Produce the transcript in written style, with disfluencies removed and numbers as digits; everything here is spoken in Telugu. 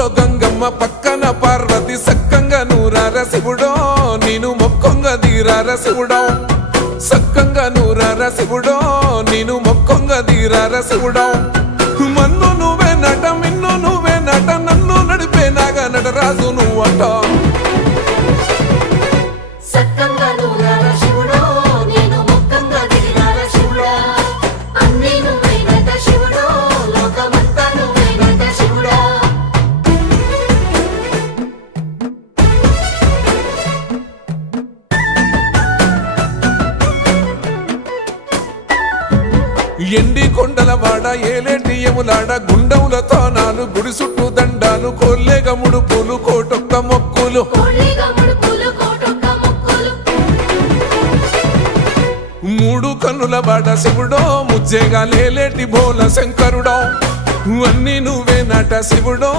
ఊర్లో గంగమ్మ పక్కన పార్వతి సక్కంగా నూరార శివుడో నేను మొక్కొంగ దీరార శివుడో సక్కంగా నూరార శివుడో నేను మొక్కొంగ దీరార శివుడో మన్ను నువ్వే నట మిన్ను నువ్వే నట నన్ను నడిపే నాగా నటరాజు నువ్వట ఎండి కొండల వాడ ఏలేటి యములాడ గుండములతో నాలు గుడి చుట్టూ దండాలు కోల్లేగ ముడుపులు కోటొక్క మొక్కులు మూడు కన్నుల వాడ శివుడో ముజ్జేగా లేలేటి బోల శంకరుడో అన్నీ నువ్వే నట శివుడో